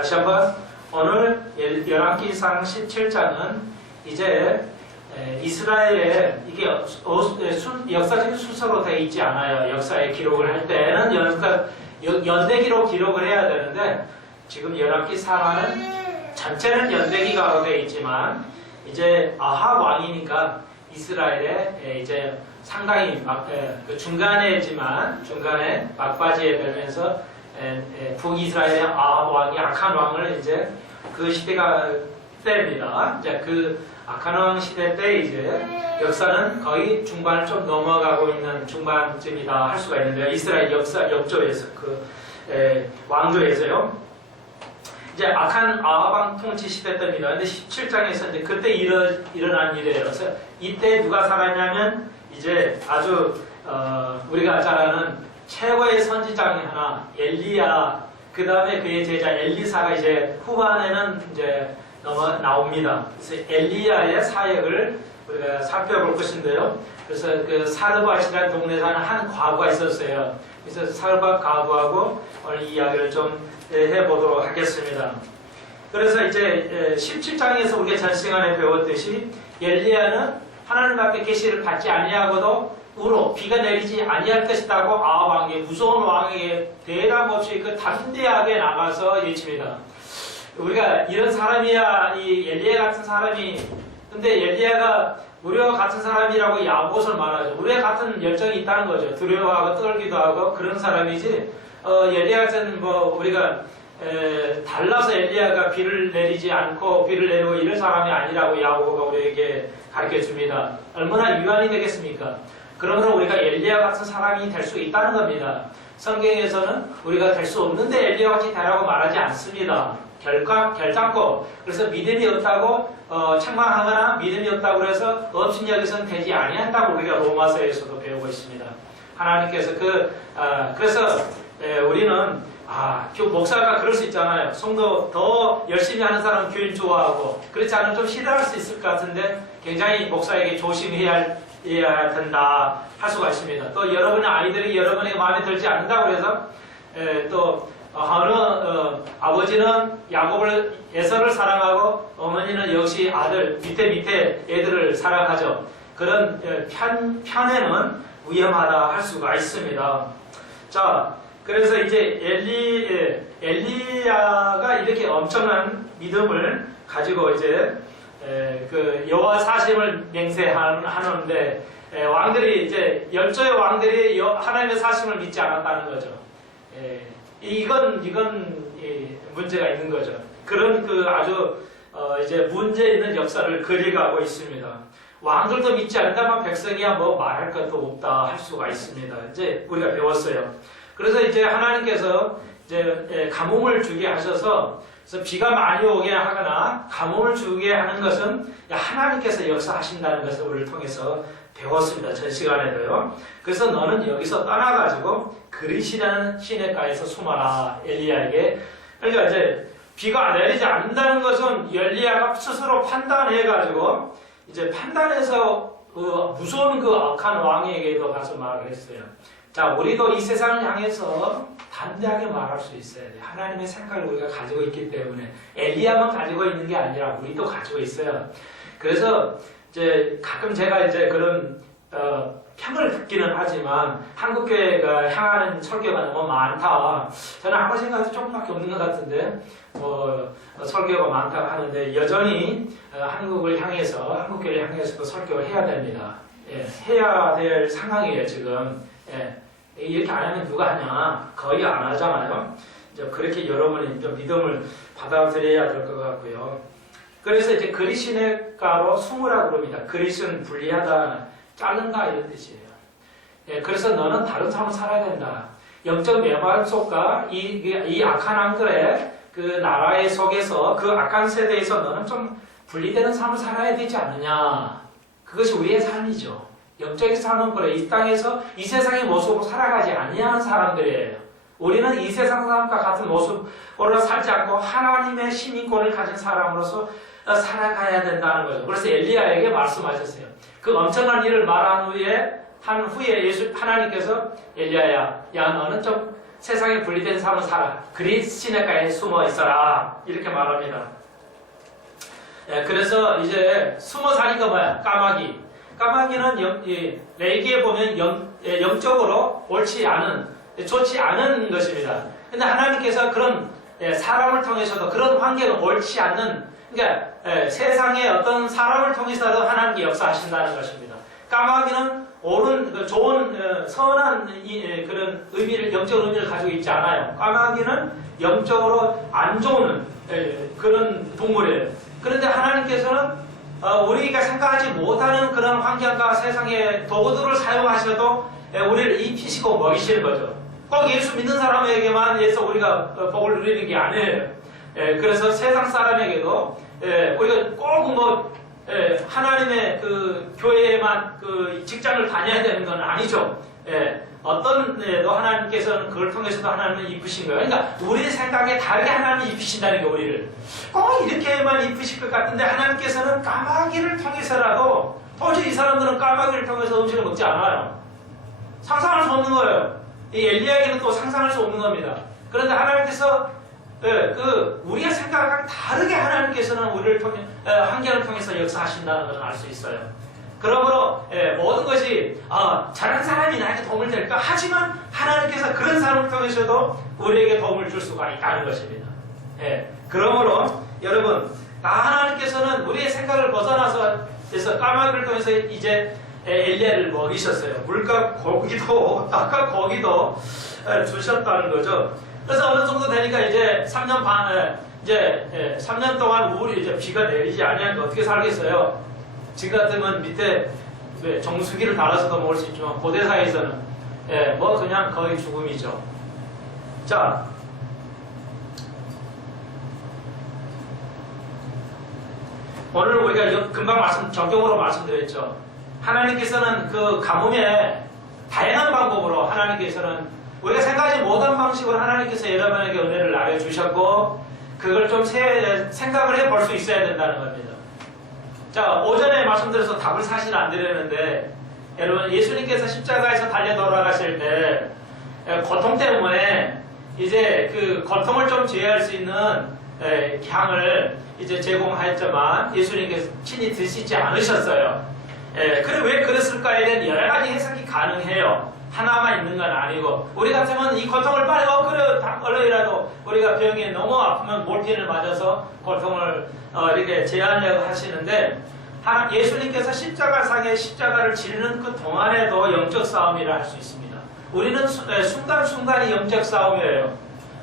다시 한번 오늘 열왕기상 17장은 이제 이스라엘의 이게 역사적인 순서로 되어 있지 않아요. 역사의 기록을 할 때는 연대기로 기록을 해야 되는데 지금 열왕기상은 전체는 연대기가로 되어 있지만 이제 아합 왕이니까 이스라엘에 이제 상당히 중간에지만 중간에 막바지에 되면서 북이스라엘의 아합 왕이 악한 왕을 이제 그 시대가 때입니다. 이제 그 악한 왕 시대 때 이제 역사는 거의 중반을 좀 넘어가고 있는 중반쯤이다 할 수가 있는데요. 이스라엘 역사 역조에서 왕조에서요. 이제 악한 아합 왕 통치 시대 때입니다. 근데 17장에서 이제 그때 일어난 일이에요. 그래서 이때 누가 살았냐면 이제 아주 우리가 잘 아는 최고의 선지자이 하나 엘리야, 그 다음에 그의 제자 엘리사가 이제 후반에는 이제 나옵니다. 그래서 엘리야의 사역을 우리가 살펴볼 것인데요. 그래서 그 사르밧이라는 동네에 사는 한 과부가 있었어요. 그래서 사르밧 과부하고 오늘 이야기를 좀 해보도록 하겠습니다. 그래서 이제 17장에서 우리가 전 시간에 배웠듯이 엘리야는 하나님 앞에 계시를 받지 아니하고도 비가 내리지 아니할 것이라고 아합 왕에게 무서운 왕에게 대담 없이 그 담대하게 나가서 외칩니다. 우리가 이런 사람이야 이 엘리야 같은 사람이 근데 엘리야가 우리와 같은 사람이라고 야봇을 말하죠. 우리와 같은 열정이 있다는 거죠. 두려워하고 떨기도 하고 그런 사람이지 엘리야 같은 우리가 달라서 엘리야가 비를 내리지 않고 비를 내리고 이런 사람이 아니라고 야고보가 우리에게 가르쳐 줍니다. 얼마나 유한이 되겠습니까? 그러므로 우리가 엘리야 같은 사람이 될 수 있다는 겁니다. 성경에서는 우리가 될 수 없는데 엘리야 같이 되라고 말하지 않습니다. 결단코 그래서 믿음이 없다고 책망하거나 믿음이 없다고 해서 없인 여기서는 되지 아니한다고 우리가 로마서에서도 배우고 있습니다. 하나님께서 그래서 우리는 목사가 그럴 수 있잖아요. 성도 더 열심히 하는 사람은 교인 좋아하고 그렇지 않으면 좀 싫어할 수 있을 것 같은데 굉장히 목사에게 조심해야 된다 할 수가 있습니다. 또 여러분의 아이들이 여러분에게 마음에 들지 않는다고 해서 또 아버지는 야곱을 에서를 사랑하고 어머니는 역시 아들 밑에 애들을 사랑하죠. 그런 편에는 위험하다 할 수가 있습니다. 자, 그래서 이제 엘리야가 이렇게 엄청난 믿음을 가지고 이제 그 여호와 사심을 맹세하는데 왕들이 이제 열조의 왕들이 하나님의 사심을 믿지 않았다는 거죠. 이건 문제가 있는 거죠. 그런 아주 이제 문제 있는 역사를 그려가고 있습니다. 왕들도 믿지 않는다면 백성이야 말할 것도 없다 할 수가 있습니다. 이제 우리가 배웠어요. 그래서 이제 하나님께서 이제 가뭄을 주게 하셔서 그래서 비가 많이 오게 하거나 가뭄을 주게 하는 것은 하나님께서 역사하신다는 것을 우리를 통해서 배웠습니다. 전 시간에도요. 그래서 너는 여기서 떠나가지고 그릿이라는 시냇가에서 숨어라 엘리야에게. 그러니까 이제 비가 내리지 않는다는 것은 엘리야가 스스로 판단해가지고 이제 판단해서 무서운 악한 왕에게도 가서 말을 했어요. 자, 우리도 이 세상을 향해서 담대하게 말할 수 있어야 돼. 하나님의 생각을 우리가 가지고 있기 때문에 엘리야만 가지고 있는 게 아니라 우리도 가지고 있어요. 그래서 이제 가끔 제가 이제 그런 평을 듣기는 하지만 한국교회가 향하는 설교가 너무 많다. 저는 아무 생각도 조금밖에 없는 것 같은데 설교가 많다고 하는데 여전히 한국을 향해서 한국교회를 향해서도 설교를 해야 됩니다. 해야 될 상황이에요 지금. 이렇게 안 하면 누가 하냐? 거의 안 하잖아요. 이제 그렇게 여러분이 좀 믿음을 받아들여야 될 것 같고요. 그래서 이제 그릿 시냇가로 숨으라고 그럽니다. 그릿은 분리하다, 자른다 이런 뜻이에요. 그래서 너는 다른 삶을 살아야 된다. 영적 메마름 속과 이 악한 왕들의 그 나라의 속에서 그 악한 세대에서 너는 좀 분리되는 삶을 살아야 되지 않느냐. 그것이 우리의 삶이죠. 영적인 삶은 그래. 이 땅에서 이 세상의 모습으로 살아가지 아니하는 사람들이에요. 우리는 이 세상 사람과 같은 모습으로 살지 않고 하나님의 시민권을 가진 사람으로서 살아가야 된다는 거죠. 그래서 엘리야에게 말씀하셨어요. 그 엄청난 일을 말한 후에 하나님께서 엘리야야, 야 너는 좀 세상에 분리된 삶을 살아. 그리 시냇가에 숨어 있어라. 이렇게 말합니다. 예, 그래서 이제 숨어 사니까 뭐야? 까마귀. 까마귀는 레이기에 보면 영적으로 옳지 않은, 좋지 않은 것입니다. 근데 하나님께서 그런 사람을 통해서도 그런 환경을 옳지 않는, 그러니까 세상의 어떤 사람을 통해서도 하나님께 역사하신다는 것입니다. 까마귀는 옳은, 좋은, 선한 그런 의미를, 영적 의미를 가지고 있지 않아요. 까마귀는 영적으로 안 좋은 그런 동물이에요. 그런데 하나님께서는 우리가 생각하지 못하는 그런 환경과 세상의 도구들을 사용하셔도 우리를 입히시고 먹이시는 거죠. 꼭 예수 믿는 사람에게만 해서 우리가 복을 누리는 게 아니에요. 그래서 세상 사람에게도 우리가 꼭 하나님의 그 교회에만 그 직장을 다녀야 되는 건 아니죠. 어떤 데도 하나님께서는 그걸 통해서도 하나님을 입으신 거예요. 그러니까 우리 생각에 다르게 하나님이 입히신다는 게 우리를 꼭 이렇게만 입으실 것 같은데 하나님께서는 까마귀를 통해서라도 도저히 이 사람들은 까마귀를 통해서 음식을 먹지 않아요. 상상할 수 없는 거예요. 이 엘리야에게는 또 상상할 수 없는 겁니다. 그런데 하나님께서 우리가 생각하고 다르게 하나님께서는 우리를 통해 환경을 통해서 역사하신다는 것을 알 수 있어요. 그러므로 모든 것이 저런 사람이 나에게 도움을 될까? 하지만 하나님께서 그런 사람을 통해서도 우리에게 도움을 줄 수가 있다는 것입니다. 그러므로 여러분, 하나님께서는 우리의 생각을 벗어나서 그래서 까마귀를 통해서 이제 엘리야를 먹이셨어요. 물과 고기도 떡과 고기도 주셨다는 거죠. 그래서 어느 정도 되니까 이제 3년 반, 이제 3년 동안 우울이 이제 비가 내리지 아니하니까 어떻게 살겠어요? 지금 같으면 밑에 정수기를 달아서도 먹을 수 있지만 고대사에서는 뭐 그냥 거의 죽음이죠. 자, 오늘 우리가 금방 적용으로 말씀드렸죠. 하나님께서는 그 가뭄에 다양한 방법으로 하나님께서는 우리가 생각하지 못한 방식으로 하나님께서 여러분에게 은혜를 나눠주셨고 그걸 좀 생각을 해볼 수 있어야 된다는 겁니다. 자, 오전에 말씀드려서 답을 사실 안 드렸는데 여러분 예수님께서 십자가에서 달려 돌아가실 때 고통 때문에 이제 그 고통을 좀 제어할 수 있는 향을 이제 제공하였지만 예수님께서 친히 드시지 않으셨어요. 그래 왜 그랬을까에 대한 여러 가지 해석이 가능해요. 하나만 있는 건 아니고 우리 같으면 이 고통을 빨리 그래 얼른이라도 우리가 병에 너무 아프면 몰핀을 맞아서 고통을 이렇게 제한하려고 하시는데 예수님께서 십자가상에 십자가를 지르는 그 동안에도 영적 싸움이라 할 수 있습니다. 우리는 순간순간이 영적 싸움이에요.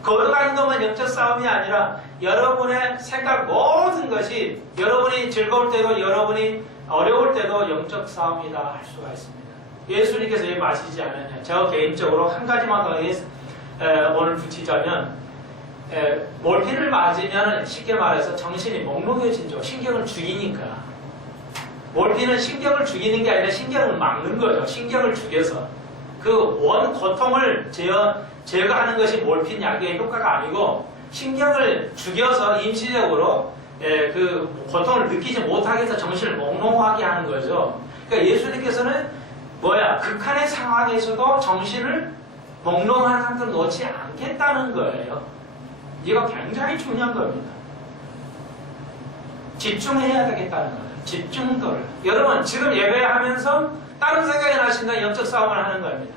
걸어가는 것만 영적 싸움이 아니라 여러분의 생각 모든 것이 여러분이 즐거울 때도 여러분이 어려울 때도 영적 싸움이다 할 수가 있습니다. 예수님께서 왜 마시지 않았냐? 제가 개인적으로 한 가지만 더 오늘 붙이자면 몰핀을 맞으면 쉽게 말해서 정신이 몽롱해진죠. 신경을 죽이니까. 몰핀은 신경을 죽이는 게 아니라 신경을 막는 거죠. 신경을 죽여서. 그 원 고통을 제거하는 것이 몰핀 약의 효과가 아니고 신경을 죽여서 임시적으로 그 고통을 느끼지 못하게 해서 정신을 몽롱하게 하는 거죠. 그러니까 예수님께서는 극한의 상황에서도 정신을 몽롱한 상태로 놓지 않겠다는 거예요. 이거 굉장히 중요한 겁니다. 집중해야 되겠다는 거예요. 집중도를. 여러분 지금 예배하면서 다른 생각이 나신다 영적 싸움을 하는 겁니다.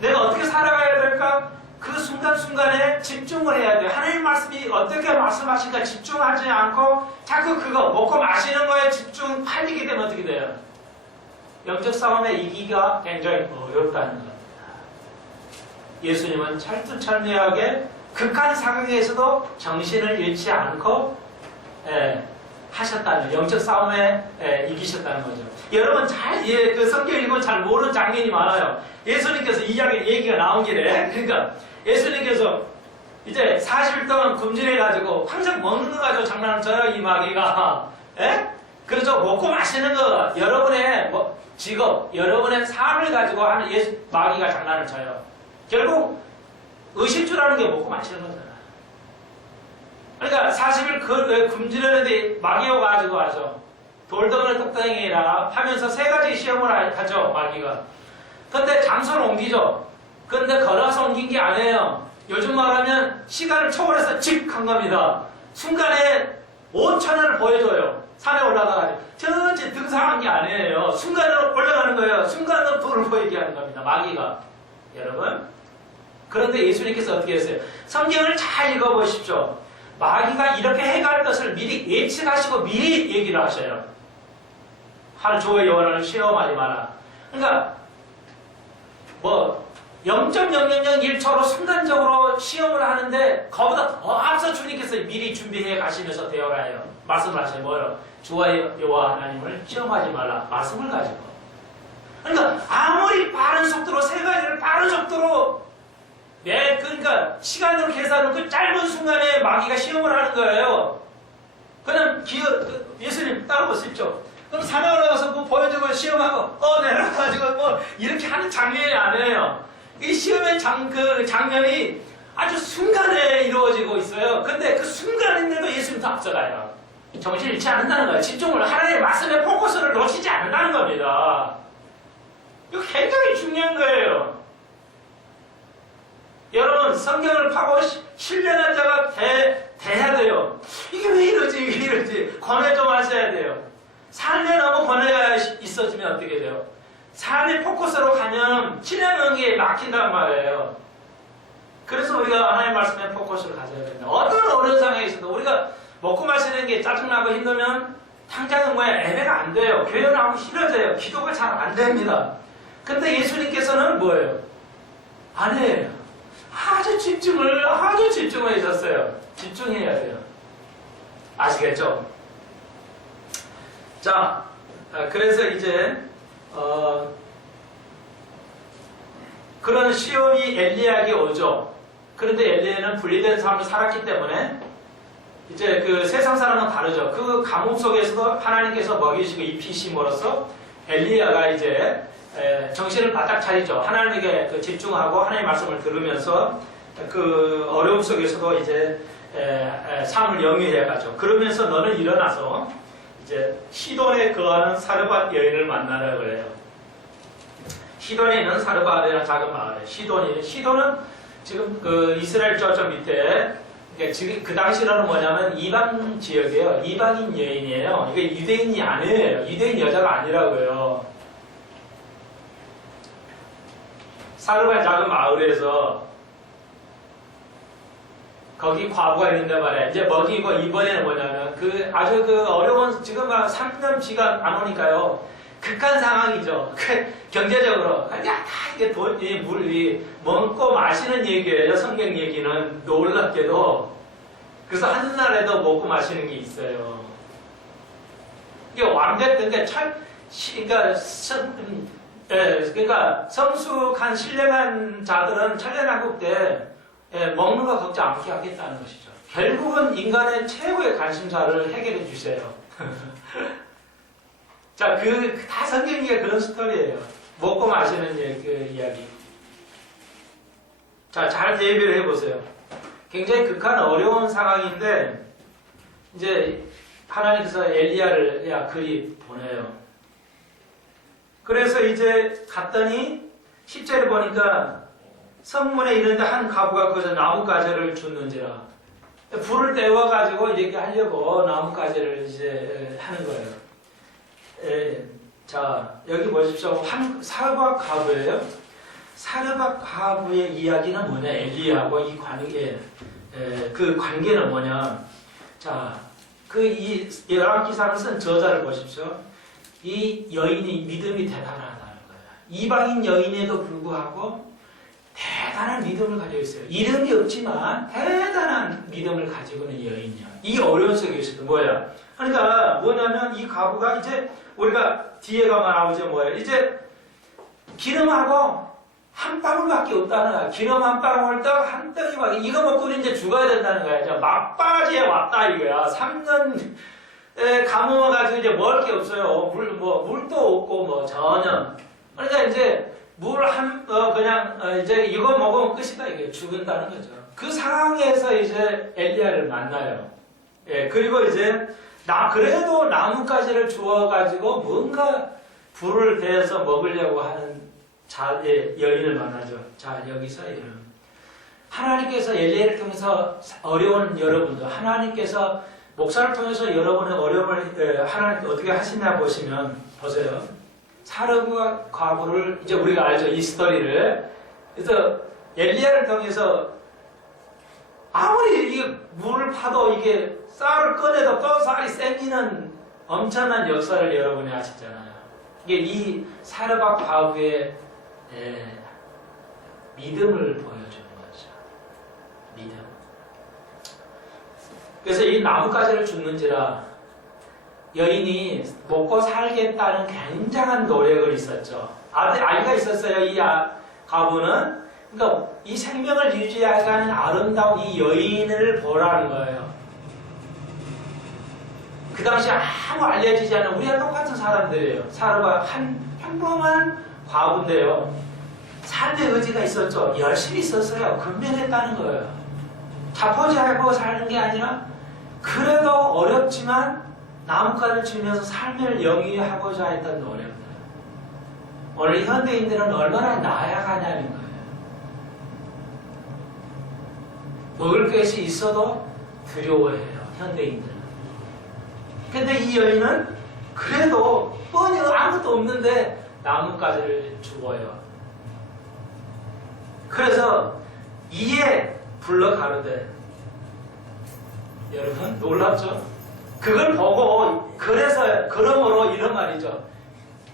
내가 어떻게 살아가야 될까? 그 순간순간에 집중을 해야 돼요. 하나님 말씀이 어떻게 말씀하신가 집중하지 않고 자꾸 그거 먹고 마시는 거에 집중 팔리게 되면 어떻게 돼요? 영적 싸움에 이기기가 굉장히 어렵다는 겁니다. 예수님은 철두철미하게 극한 상황에서도 정신을 잃지 않고 하셨다는 영적 싸움에 이기셨다는 거죠. 여러분 그 성경 읽으면 잘 모르는 장면이 많아요. 예수님께서 이 얘기가 나온 길에 그러니까 예수님께서 이제 40일 동안 금진해가지고 항상 먹는 거 가지고 장난을 쳐요. 이 마귀가. 그래서 먹고 마시는 거 여러분의 직업, 여러분의 삶을 가지고 하는 마귀가 장난을 쳐요. 결국 의식주라는 게 먹고 마시는 거잖아요. 그러니까 40일 금지하는데 마귀가 가지고 와서 돌덩이를 떡덩이라 하면서 세 가지 시험을 하죠. 마귀가. 근데 장소를 옮기죠. 그런데 걸어서 옮긴 게 아니에요. 요즘 말하면 시간을 초월해서 직 한 겁니다. 순간에 5,000원을 보여줘요. 산에 올라가가지고. 전체 등산한 게 아니에요. 순간으로 올라가는 거예요. 순간으로 불을 보이게 하는 겁니다. 마귀가. 여러분. 그런데 예수님께서 어떻게 했어요? 성경을 잘 읽어보십시오. 마귀가 이렇게 해갈 것을 미리 예측하시고 미리 얘기를 하셔요. 한 주의 영혼을 시험하지 마라. 그러니까 뭐 0.0001초로 순간적으로 시험을 하는데 그보다 더 앞서 주님께서 미리 준비해 가시면서 대화를 해요. 말씀을 하셔요. 뭐요? 주와 여호와 하나님을 시험하지 말라. 말씀을 가지고. 그러니까 아무리 빠른 속도로 세 가지를 빠른 속도로 그러니까 시간으로 계산하는 그 짧은 순간에 마귀가 시험을 하는 거예요. 그냥 예수님 따라보십시오. 그럼 산에 올라가서 뭐 보여주고 시험하고 내려가지고 뭐 이렇게 하는 장면이 아니에요. 이 시험의 장면이 아주 순간에 이루어지고 있어요. 근데 그 순간인데도 예수님 더 앞서가요. 정신을 잃지 않는다는 거예요. 집중을 하나님의 말씀에 포커스를 놓치지 않는다는 겁니다. 이거 굉장히 중요한 거예요. 여러분 성경을 파고 신뢰한 자가 돼야 돼요. 이게 왜 이러지? 권해 좀 하셔야 돼요. 삶에 너무 권해가 있어지면 어떻게 돼요? 삶의 포커스로 가면 신뢰능력이 막힌단 말이에요. 그래서 우리가 하나님의 말씀에 포커스를 가져야 됩니다. 어떤 어려운 상황에 있어도 우리가 먹고 마시는 게 짜증나고 힘들면 당장은 애매가 안 돼요. 교회 나오기 싫어져요. 기도가 잘 안 됩니다. 근데 예수님께서는 뭐예요? 아니에요. 아주 집중을 해줬어요. 집중해야 돼요. 아시겠죠? 자, 그래서 이제 그런 시험이 엘리야에게 오죠. 그런데 엘리야는 분리된 삶을 살았기 때문에 이제 그 세상 사람은 다르죠. 그 가뭄 속에서도 하나님께서 먹이시고 입히심으로써 엘리야가 이제 정신을 바짝 차리죠. 하나님에게 집중하고 하나님의 말씀을 들으면서 그 어려움 속에서도 이제 삶을 영위해 가죠. 그러면서 너는 일어나서 이제 시돈에 거하는 사르밧 여인을 만나라 그래요. 시돈에 있는 사르밧이라는 작은 마을이에요. 시돈은 지금 그 이스라엘 저쪽 밑에 지금 그 당시로는 뭐냐면 이방 지역이에요. 이방인 여인이에요. 이게 유대인이 아니에요. 유대인 여자가 아니라고요. 사르밧 작은 마을에서 거기 과부가 있는데 말이야. 이제 먹이고 이번에는 뭐냐면 아주 어려운 지금 3년 비가 안 오니까요. 극한 상황이죠. 경제적으로. 그러니까 다 이게 물이 먹고 마시는 얘기예요. 성경 얘기는 놀랍게도. 그래서 한나라에도 먹고 마시는 게 있어요. 이게 완벽한데 그러니까 성숙한 신령한 자들은 천년왕국 때 먹는 거 걱정 않게 하겠다는 것이죠. 결국은 인간의 최고의 관심사를 해결해 주세요. 자, 다 성경이 그런 스토리예요. 먹고 마시는 그 이야기. 자, 잘 대비를 해보세요. 굉장히 극한 어려운 상황인데, 이제 하나님께서 엘리야를 그리 보내요. 그래서 이제 갔더니 10절에 보니까 성문에 이르는데 한 과부가 거기서 나뭇가지를 줬는지라. 불을 떼워가지고 이렇게 하려고 나뭇가지를 이제 하는 거예요. 자, 여기 보십시오. 사르밧 과부예요. 사르밧 과부의 이야기는 뭐냐? 엘리야하고 이 관계, 그 관계는 뭐냐? 자, 이 열왕기상을 쓴 저자를 보십시오. 이 여인이 믿음이 대단하다는 거예요. 이방인 여인에도 불구하고 대단한 믿음을 가지고 있어요. 이름이 없지만 대단한 믿음을 가지고 있는 여인이야. 이 어려운 속에서도 뭐야? 그러니까 뭐냐면 이 과부가 이제 우리가 뒤에 가면 나오죠. 뭐예요? 이제 기름하고 한 방울밖에 없다는 거야. 기름 한 방울, 떡 한 떡이밖에. 이거 먹고 이제 죽어야 된다는 거야. 이제 막바지에 왔다 이거야. 3년 가뭄어가지고 이제 먹을 게 없어요. 물도 없고 전혀. 그러니까 이제 이제 이거 먹으면 끝이다 이게 죽는다는 거죠. 그 상황에서 이제 엘리야를 만나요. 그리고 이제 그래도 나뭇가지를 주워가지고 뭔가 불을 대서 먹으려고 하는 여인을 만나죠. 자, 여기서 이런 하나님께서 엘리야를 통해서 어려운 여러분들, 하나님께서 목사를 통해서 여러분의 어려움을 하나님 어떻게 하시냐 보세요. 사르과 과부를 이제 우리가 알죠, 이 스토리를. 그래서 엘리야를 통해서 아무리 이게 물을 파도 이게 쌀을 꺼내도 또 쌀이 생기는 엄청난 역사를 여러분이 아시잖아요. 이게 이 사르과 과부의 믿음을 보여주는 거죠. 믿음. 그래서 이 나뭇가지를 줍는지라 여인이 먹고 살겠다는 굉장한 노력을 있었죠. 아이가 있었어요. 이 가부는. 그러니까 이 생명을 유지하는 아름다운 이 여인을 보라는 거예요. 그 당시 아무 알려지지 않은 우리가 똑같은 사람들이에요. 사르가 한 평범한 과부인데요. 삶의 의지가 있었죠. 열심히 있었어요. 근면했다는 거예요. 자포자기하고 사는 게 아니라 그래도 어렵지만 나뭇가지를 주면서 삶을 영위하고자 했던 노력들. 오늘 현대인들은 얼마나 나약하냐는 거예요. 먹을 것이 있어도 두려워해요. 현대인들은. 근데 이 여인은 그래도 뻔히 아무것도 없는데 나뭇가지를 주어요. 그래서 이에 불러 가로되. 여러분 놀랍죠? 그걸 보고 그러므로 이런 말이죠.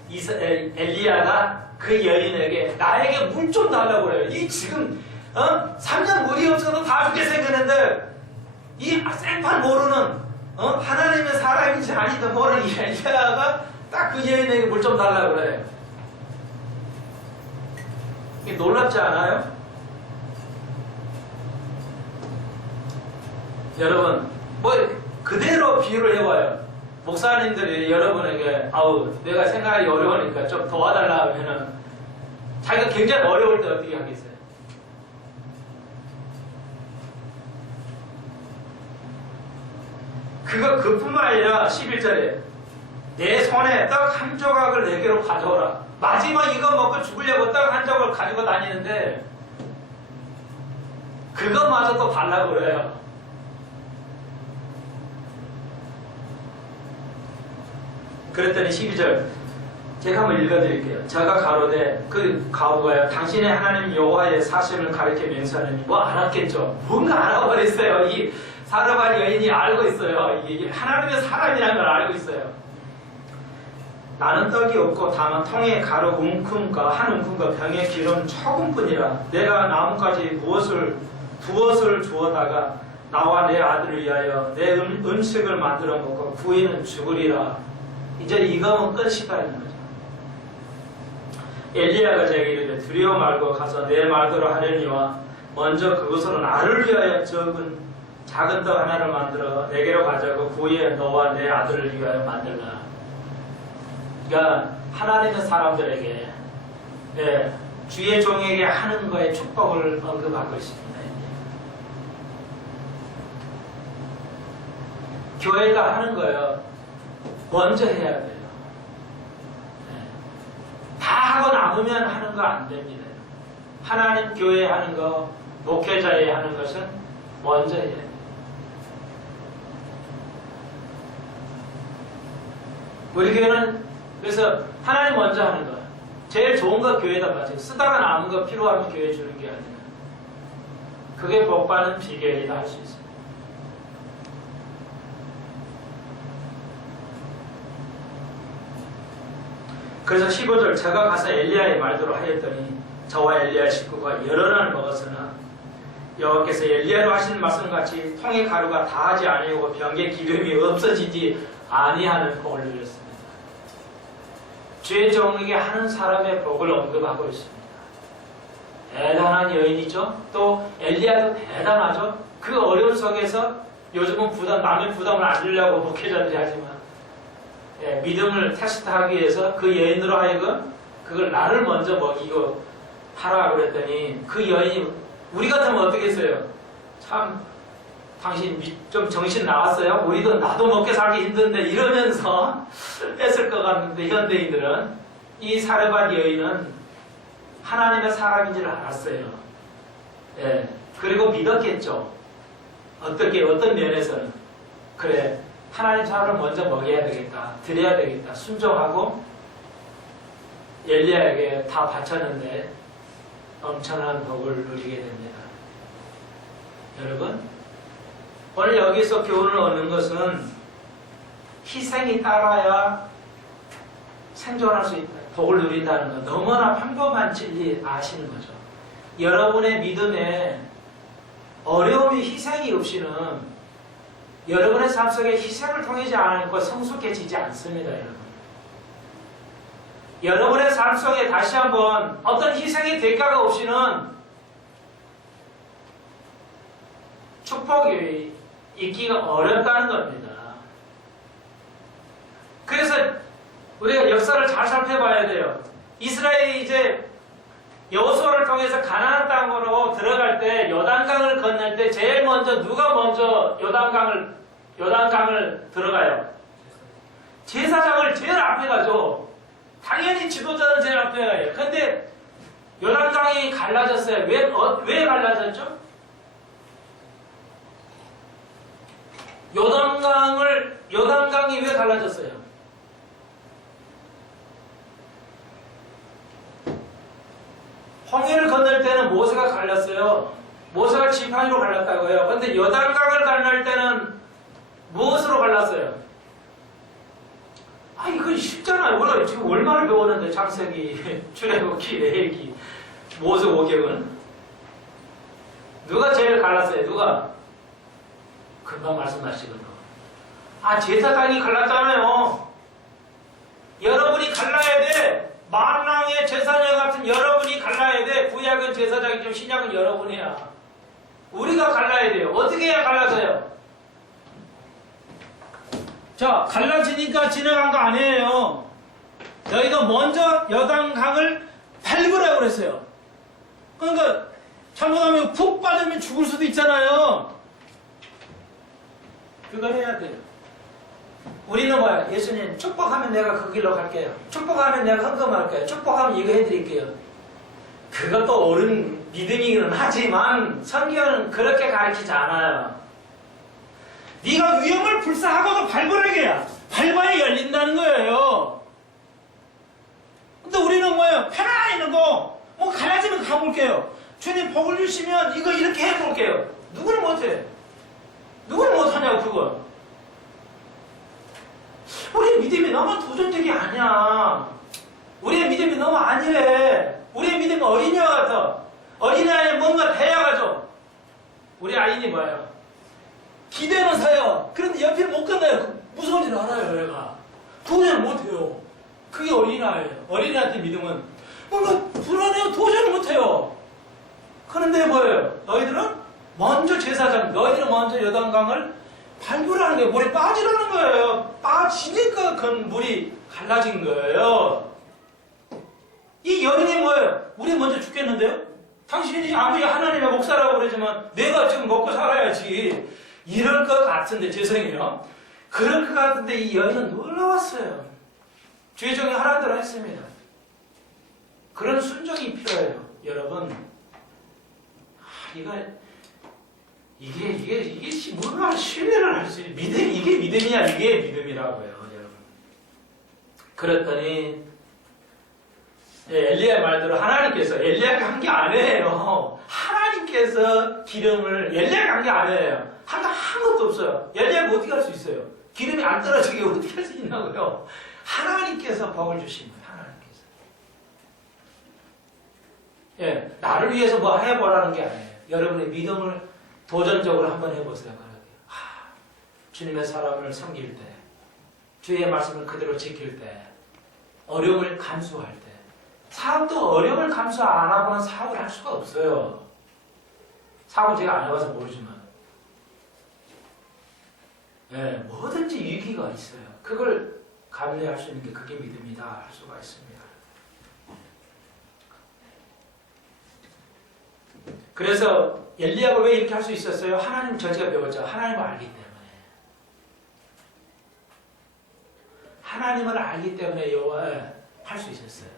엘리야가 그 여인에게 나에게 물 좀 달라고 그래요. 이 지금 3년 물이 없어도 다 죽게 생겼는데 이 생판 모르는 하나님의 사람인지 아닌지 모르는 이 엘리야가 딱 그 여인에게 물 좀 달라고 그래요. 이게 놀랍지 않아요? 여러분 그대로 비유를 해봐요. 목사님들이 여러분에게 내가 생각이 어려우니까 좀 도와달라 하면은 자기가 굉장히 어려울 때 어떻게 하겠어요? 그뿐만 아니라 11절에 내 손에 떡 한 조각을 내게로 가져오라. 마지막 이거 먹고 죽으려고 떡 한 조각을 가지고 다니는데 그것마저도 달라고 그래요. 그랬더니 12절 제가 한번 읽어드릴게요. 저가 가로되 그 가부가요 당신의 하나님 여호와의 사심을 가르쳐 맹세하느니 뭐 알았겠죠. 뭔가 알아버렸어요. 이 사르밧 여인이 알고 있어요. 이게 하나님의 사람이라는 걸 알고 있어요. 나는 떡이 없고 다만 통에 가루 웅큼과 한 웅큼과 병에 기름 조금뿐이라. 내가 나뭇가지 무엇을 두엇을 주어다가 나와 내 아들을 위하여 내 음식을 만들어 먹고 부인은 죽으리라. 이제 이거면 끝이다 이는 거죠. 엘리야가 제게 이르되 두려워 말고 가서 내 말대로 하려니와 먼저 그것으로 나를 위하여 작은 떡 하나를 만들어 내게로 가져고 그 위에 너와 내 아들을 위하여 만들라. 그러니까 하나님의 사람들에게 주의 종에게 하는 거에 축복을 언급하고 있습니다. 교회가 하는 거예요. 먼저 해야 돼요. 다 하고 남으면 하는 거 안 됩니다. 하나님 교회 하는 거, 목회자에 하는 것은 먼저 해야 돼요. 우리 교회는 그래서 하나님 먼저 하는 거. 제일 좋은 거 교회에다 맞아요. 쓰다가 남은 거 필요하면 교회 주는 게 아니라. 그게 복받는 비결이다 할 수 있어요. 그래서 15절 제가 가서 엘리야의 말대로 하였더니 저와 엘리야 식구가 여러 날을 먹었으나 여호와께서 엘리야로 하시는 말씀같이 통의 가루가 다하지 아니하고 병에 기름이 없어지지 아니하는 복을 누렸습니다. 주의 종에게 하는 사람의 복을 언급하고 있습니다. 대단한 여인이죠. 또 엘리야도 대단하죠. 그 어려움 속에서 요즘은 남의 부담을 안 주려고 목회자들이 하지만 믿음을 테스트하기 위해서 그 여인으로 하여금 그걸 나를 먼저 먹이고 하라고 그랬더니 그 여인이 우리 같으면 어떻게 했어요? 참 당신 좀 정신 나왔어요? 우리도 나도 먹게 살기 힘든데 이러면서 뺐을 것 같은데 현대인들은 이 사르밧 여인은 하나님의 사람인지를 알았어요. 예. 그리고 믿었겠죠. 어떤 면에서는. 그래, 하나님 사람을 먼저 먹여야 되겠다. 드려야 되겠다. 순종하고 엘리야에게 다 바쳤는데 엄청난 복을 누리게 됩니다. 여러분, 오늘 여기서 교훈을 얻는 것은 희생이 따라야 생존할 수 있다. 복을 누린다는 건 너무나 평범한 진리 아시는 거죠. 여러분의 믿음에 어려움이 희생이 없이는 여러분의 삶 속에 희생을 통하지 않으니까 성숙해지지 않습니다. 여러분. 여러분의 삶 속에 다시 한번 어떤 희생의 대가가 없이는 축복이 있기가 어렵다는 겁니다. 그래서 우리가 역사를 잘 살펴봐야 돼요. 이스라엘이 이제 여호수아를 통해서 가나안 땅으로 들어갈 때 요단강을 건널 때 제일 먼저 누가 먼저 요단강을 들어가요? 제사장을 제일 앞에 가죠. 당연히 지도자는 제일 앞에 가요. 근데 요단강이 갈라졌어요. 왜 갈라졌죠? 요단강이 왜 갈라졌어요? 홍해를 건널 때는 모세가 갈랐어요. 모세가 지팡이로 갈랐다고 해요. 근데 요단강을 건널 때는 무엇으로 갈랐어요? 아, 이건 쉽잖아요. 원래 지금 얼마나 배웠는데, 창세기, 출애굽기, 레위기, 모세 오경은. 누가 제일 갈랐어요? 누가? 금방 말씀하시거든요. 아, 제사장이 갈랐잖아요. 여러분이 갈라야 돼. 만왕의 제사장 같은 여러분이 갈라야 돼. 구약은 제사장이지만 신약은 여러분이야. 우리가 갈라야 돼요. 어떻게 해야 갈라져요? 자, 갈라지니까 지나간 거 아니에요. 너희가 먼저 요단강을 밟으라고 그랬어요. 그러니까 잘못하면 푹 빠지면 죽을 수도 있잖아요. 그걸 해야 돼요. 우리는 뭐야? 예수님 축복하면 내가 그 길로 갈게요. 축복하면 내가 헌금할게요. 축복하면 이거 해드릴게요. 그것도 옳은 믿음이기는 하지만 성경은 그렇게 가르치지 않아요. 네가 위험을 불사하고도 밟으라게야. 밟아야 열린다는 거예요. 근데 우리는 뭐예요? 편안히 있는 거, 뭐 갈라지면 가볼게요. 주님 복을 주시면 이거 이렇게 해볼게요. 누구를 못해? 누구를 못하냐고 그거. 우리의 믿음이 너무 도전적이 아니야. 우리의 믿음이 너무 아니래. 우리의 믿음은 어린이와 같아. 어린아이는 뭔가 배워가죠. 우리 아이니 뭐예요? 기대는 서요. 그런데 옆에 못 건너요. 무서운 줄 알아요, 얘가. 도전을 못해요. 그게 어린아이예요. 어린아이한테 믿음은 뭔가 불안해요. 도전을 못해요. 그런데 뭐예요? 너희들은 먼저 제사장, 너희들은 먼저 요단강을 밟으라는 거예요. 물에 빠지라는 거예요. 빠지니까 그 물이 갈라진 거예요. 이 여인이 뭐예요? 우리 먼저 죽겠는데요? 당신이 아무리 하나님의 목사라고 그러지만 내가 지금 먹고 살아야지. 이럴 것 같은데, 죄송해요. 그럴 것 같은데 이 여인은 놀라웠어요. 죄종이 하라는 대로 했습니다. 그런 순종이 필요해요. 여러분, 이게 물론 신뢰를 할 수 있는 이게 믿음이야. 이게 믿음이라고요, 여러분. 그랬더니 엘리야 말대로 하나님께서 엘리야가 한 게 아니에요. 하나님께서 기름을 엘리야가 한 게 아니에요. 한 거 아무것도 없어요. 엘리야가 어떻게 할 수 있어요? 기름이 안 떨어지게 어떻게 할 수 있냐고요. 하나님께서 복을 주신 거예요. 하나님께서. 예, 나를 위해서 뭐 해보라는 게 아니에요. 여러분의 믿음을 도전적으로 한번 해보세요. 주님의 사람을 섬길 때, 주의 말씀을 그대로 지킬 때, 어려움을 감수할 때, 사업도 어려움을 감수 안 하고는 사업을 할 수가 없어요. 사업은 제가 안 해봐서 모르지만, 예, 뭐든지 위기가 있어요. 그걸 감내할 수 있는 게 그게 믿음이다 할 수가 있습니다. 그래서 엘리야가 왜 이렇게 할 수 있었어요? 하나님 전체가 배웠죠. 하나님을 알기 때문에. 하나님을 알기 때문에 할 수 있었어요.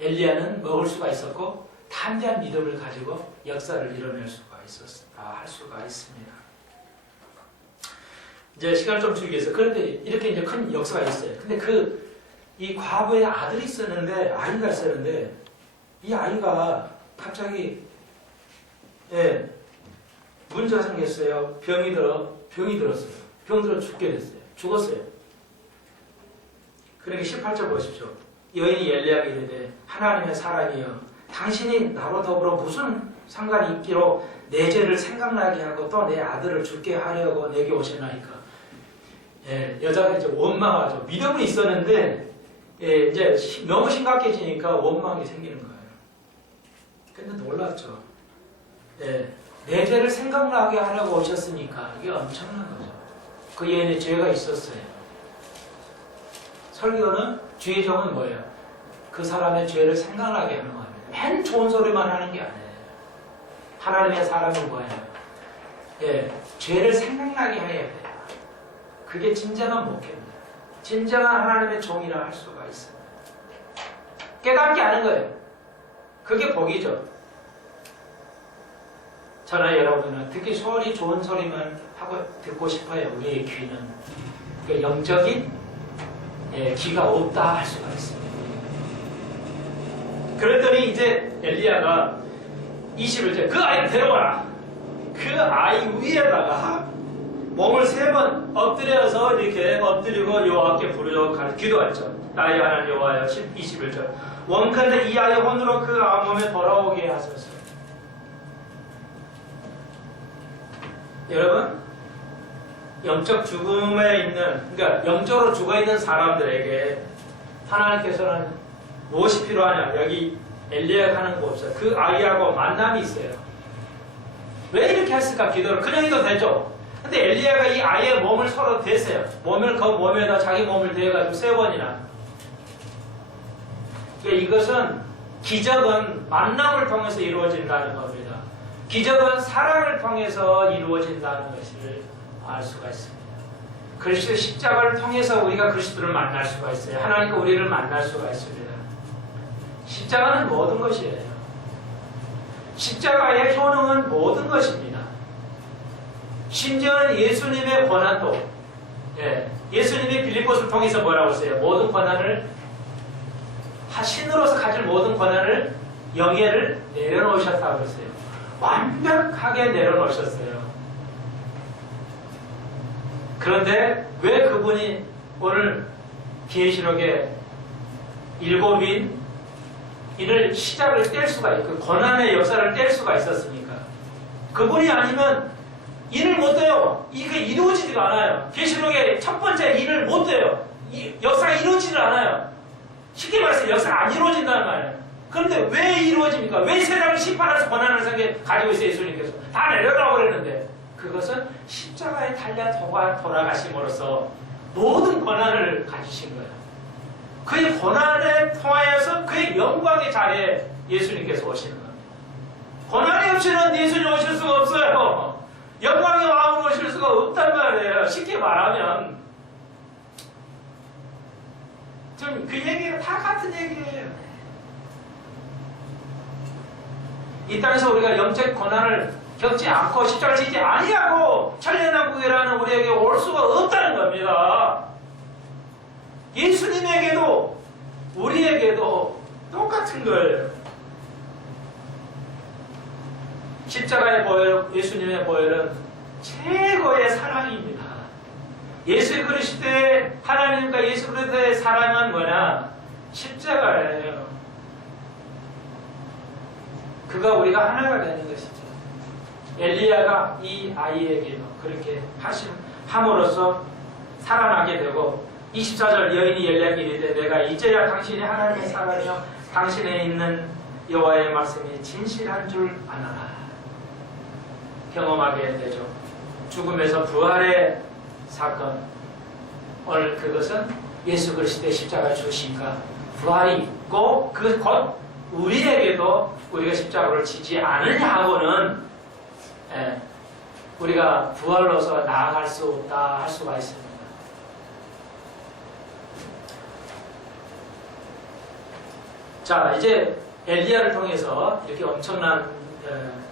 엘리야는 먹을 수가 있었고 담대한 믿음을 가지고 역사를 이뤄낼 수가 있었다 할 수가 있습니다. 이제 시간을 좀 줄이기 위해서 그런데 이렇게 이제 큰 역사가 있어요. 근데 이 과부의 아들이 있었는데 아이가 있었는데 이 아이가 갑자기 문제가 생겼어요. 병이 들었어요. 병 들어 죽게 됐어요. 죽었어요. 그러니까 18절 보십시오. 여인이 엘리야에게 이르되 하나님의 사람이여 당신이 나로 더불어 무슨 상관이 있기로 내 죄를 생각나게 하고 또 내 아들을 죽게 하려고 내게 오셨나이까. 여자가 이제 원망하죠. 믿음은 있었는데 이제 너무 심각해지니까 원망이 생기는 거예요. 근데 놀랐죠. 내 죄를 생각나게 하려고 오셨으니까 이게 엄청난 거죠. 그 여인의 죄가 있었어요. 설교는 주의 종은 뭐예요? 그 사람의 죄를 생각나게 하는 거예요. 맨 좋은 소리만 하는 게 아니에요. 하나님의 사람은 뭐예요? 죄를 생각나게 해야 돼요. 그게 진정한 목회입니다. 진정한 하나님의 종이라 할 수가 있어요. 깨닫게 하는 거예요. 그게 복이죠. 저나 여러분은 듣기 소리 좋은 소리만 하고 듣고 싶어요. 우리의 귀는. 그러니까 영적인 귀가 없다 할 수가 있습니다. 그랬더니 이제 엘리야가 21절 그 아이를 데려와라. 그 아이 위에다가 몸을 3번 엎드려서 이렇게 엎드리고 여호와께 부르짖어 기도했죠. 나의 하나님 여호와여 21절 원컨대 이 아이의 혼으로 그 몸에 돌아오게 하소서. 여러분 영적 죽음에 있는 그러니까 영적으로 죽어있는 사람들에게 하나님께서는 무엇이 필요하냐. 여기 엘리야가 하는 거 없어요. 그 아이하고 만남이 있어요. 왜 이렇게 했을까? 기도를 그냥 해도 되죠. 근데 엘리야가 이 아이의 몸을 서로 댔어요. 그 몸에다 자기 몸을 대가지고 3번이나. 그러니까 이것은 기적은 만남을 통해서 이루어진다는 겁니다. 기적은 사랑을 통해서 이루어진다는 것을 알 수가 있습니다. 그리스도의 십자가를 통해서 우리가 그리스도를 만날 수가 있어요. 하나님과 우리를 만날 수가 있습니다. 십자가는 모든 것이에요. 십자가의 효능은 모든 것입니다. 심지어는 예수님의 권한도 예수님이 빌립보서를 통해서 뭐라고 했어요? 모든 권한을 신으로서 가질 모든 권한을 영예를 내려놓으셨다고 했어요. 완벽하게 내려놓으셨어요. 그런데 왜 그분이 오늘 계시록에 7인 이를 시작을 뗄 수가 있고 고난의 역사를 뗄 수가 있었습니까? 그분이 아니면 일을 못 돼요. 이게 이루어지지가 않아요. 계시록의 첫 번째 일을 못 돼요. 역사가 이루어지질 않아요. 쉽게 말해서 역사가 안 이루어진다는 말이에요. 그런데 왜 이루어집니까? 왜 세상을 심판해서 고난을 가지고 있어요, 예수님께서? 다 내려가라고 그랬는데 그것은 십자가에 달려 돌아가심으로써 모든 고난을 가지신 거예요. 그의 고난에 통하여서 그의 영광의 자리에 예수님께서 오시는 겁니다. 고난이 없이는 예수님 오실 수가 없어요. 영광의 왕으로 오실 수가 없단 말이에요. 쉽게 말하면 좀 그 얘기가 다 같은 얘기예요. 이 땅에서 우리가 영적 고난을 겪지 않고 십자가를 지지 아니하고 천년왕국이라는 우리에게 올 수가 없다는 겁니다. 예수님에게도 우리에게도 똑같은 거예요. 십자가의 보혈, 예수님의 보혈은 최고의 사랑입니다. 예수 그리스도의 하나님과 예수 그리스도의 사랑은 뭐냐? 십자가예요. 그가 우리가 하나가 되는 것이죠. 엘리야가 이 아이에게도 그렇게 함으로써 살아나게 되고 24절 여인이 엘리야에게 이르되 내가 이제야 당신이 하나님의 사랑이요 당신에 있는 여호와의 말씀이 진실한 줄 아노라. 경험하게 되죠. 죽음에서 부활의 사건. 오늘 그것은 예수 그리스도의 십자가 주신가 부활이 있고 그 곧 우리에게도 우리가 십자가를 지지 않으냐 하고는 우리가 부활로서 나아갈 수 없다 할 수가 있습니다. 자, 이제 엘리야를 통해서 이렇게 엄청난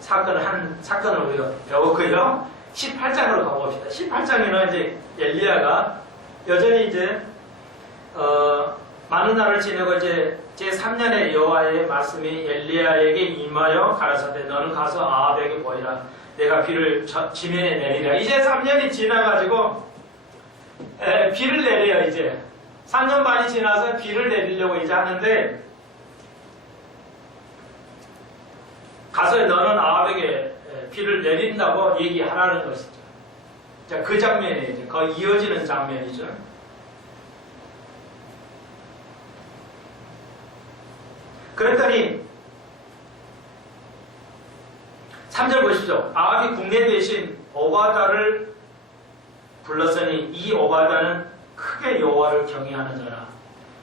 사건을 우리가 배웠고요. 18장으로 가봅시다. 18장에는 이제 엘리야가 여전히 이제 많은 날을 지내고 이제 제3년의 여호와의 말씀이 엘리야에게 임하여 가라사대 너는 가서 아합에게 보이라. 내가 비를 지면에 내리라. 이제 3년이 지나가지고 비를 내려요. 이제 3년 반이 지나서 비를 내리려고 이제 하는데 가서 너는 아합에게 비를 내린다고 얘기하라는 것이죠. 자, 그 장면이 이제 거의 이어지는 장면이죠. 그랬더니 3절 보십시오. 아합이 국내 대신 오바다를 불렀으니 이 오바다는 크게 여호와를 경외하는 자라.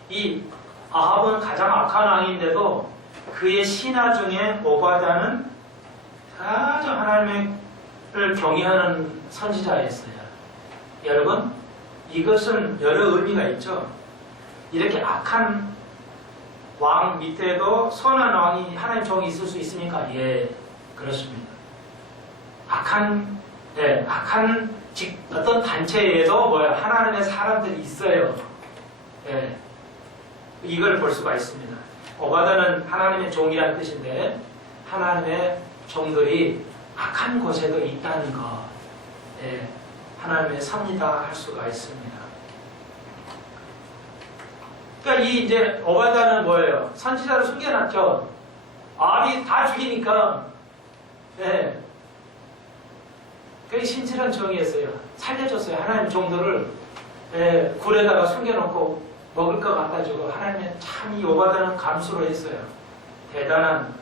이 아합은 가장 악한 왕인데도 그의 신하 중에 오바다는 아주 하나님을 경외하는 선지자였어요. 여러분, 이것은 여러 의미가 있죠. 이렇게 악한 왕 밑에도 선한 왕이 하나님 종이 있을 수 있습니까? 예, 그렇습니다. 악한 어떤 단체에도 하나님의 사람들이 있어요. 예, 이걸 볼 수가 있습니다. 오바다는 하나님의 종이라는 뜻인데 하나님의 종들이 악한 곳에도 있다는 것, 예, 하나님의 섭니다 할 수가 있습니다. 그러니까 이 이제 오바다는 뭐예요? 선지자를 숨겨놨죠. 아합이 다 죽이니까, 예, 그게 신실한 종이었어요. 살려줬어요. 하나님 종들을 굴에다가 숨겨놓고 먹을 것 갖다 주고 하나님의 참 이 오바다는 감수로 했어요. 대단한.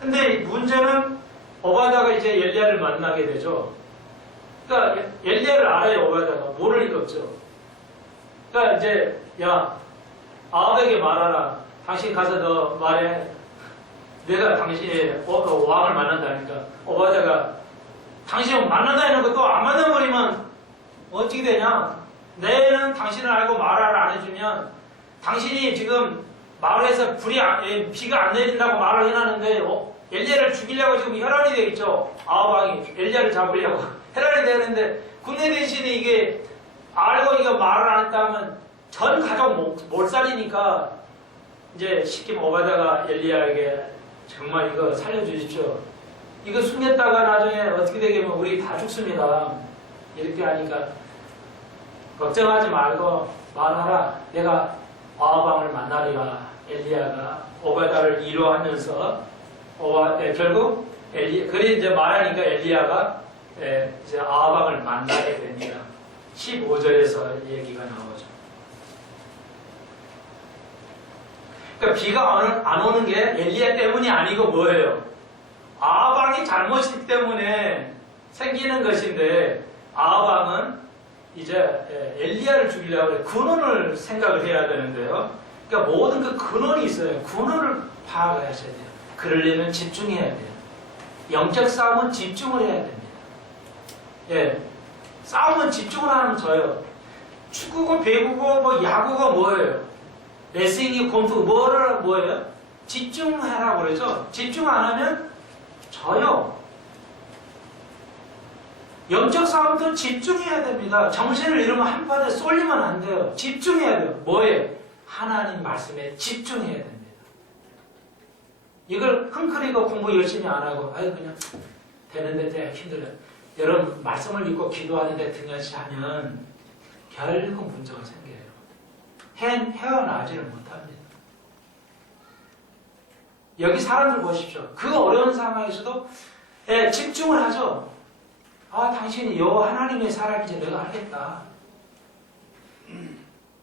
근데 문제는 오바다가 이제 엘리야를 만나게 되죠. 그러니까 엘리야를 알아요. 오바다가 모를 리가 없죠. 그러니까 이제 야 아합에게 말하라. 당신 가서 너 말해. 내가 당신의 왕을 만난다니까. 오바다가 당신을 만난다는 것도 안 만나버리면 어떻게 되냐? 내는 당신을 알고 말을 안 해주면 당신이 지금 마을에서 비가 안 내린다고 말을 해놨는데 엘리야를 죽이려고 지금 혈안이 되겠죠. 아합왕이 엘리야를 잡으려고 혈안이 되는데 군대 대신에 이게 알고 이거 말을 안 했다면 전 가족 몰살이니까 이제 시킴 오바다가 엘리야에게 정말 이거 살려주십시오. 이거 숨겼다가 나중에 어떻게 되겠면 우리 다 죽습니다. 이렇게 하니까 걱정하지 말고 말하라. 내가 아합왕을 만나리라. 엘리야가 오바다를 위로하면서 결국 그래 이제 말하니까 엘리야가 이제 아합왕을 만나게 됩니다. 15절에서 얘기가 나오죠. 그러니까 비가 안 오는 게 엘리야 때문이 아니고 뭐예요? 아합왕이 잘못이기 때문에 생기는 것인데 아합왕은 이제 엘리야를 죽이려고 해. 근원을 생각을 해야 되는데요. 그러니까 모든 그 근원이 있어요. 근원을 파악을 하셔야 돼요. 그러려면 집중해야 돼요. 영적 싸움은 집중을 해야 됩니다. 예, 싸움은 집중을 하면 져요. 축구고 배구고 뭐 야구가 뭐예요? 레슬링이 곤투 뭐예요? 집중하라고 그러죠. 집중 안 하면 져요. 영적 싸움도 집중해야 됩니다. 정신을 잃으면 한판에 쏠리면 안 돼요. 집중해야 돼요. 뭐에? 하나님 말씀에 집중해야 됩니다. 이걸 흥크리고 공부 열심히 안 하고 그냥 되는데 되게 힘들어요. 여러분 말씀을 읽고 기도하는데 등한시 하면 결국 문제가 생겨요. 헤어나지를 못합니다. 여기 사람들 보십시오. 그 어려운 상황에서도 집중을 하죠. 당신이 여호와 하나님의 사람인지 내가 알겠다.